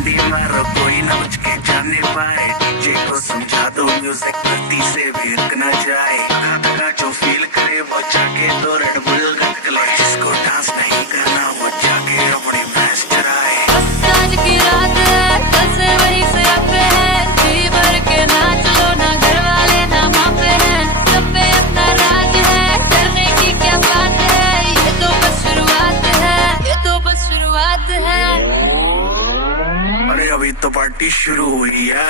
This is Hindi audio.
डंडी मारो कोई ना बच के जाने पाए, डीजे को समझा दो म्यूजिक गलती से भी रुक ना जाए, थका जो फील करे वो जाके तो रेड बुल रख ले, जिसको डांस नहीं करना वो जाके अपनी भैंस चराए। बस आज की रात है, कल से वही से अपने हैं, जी भर के नाच लो ना घर वाले ना माँ पे हैं, सब पे अपना राज है, डरने की क्या बात है, ये तो बस शुरुआत है, ये तो बस शुरुआत है। अरे अभी तो पार्टी शुरू हुई है।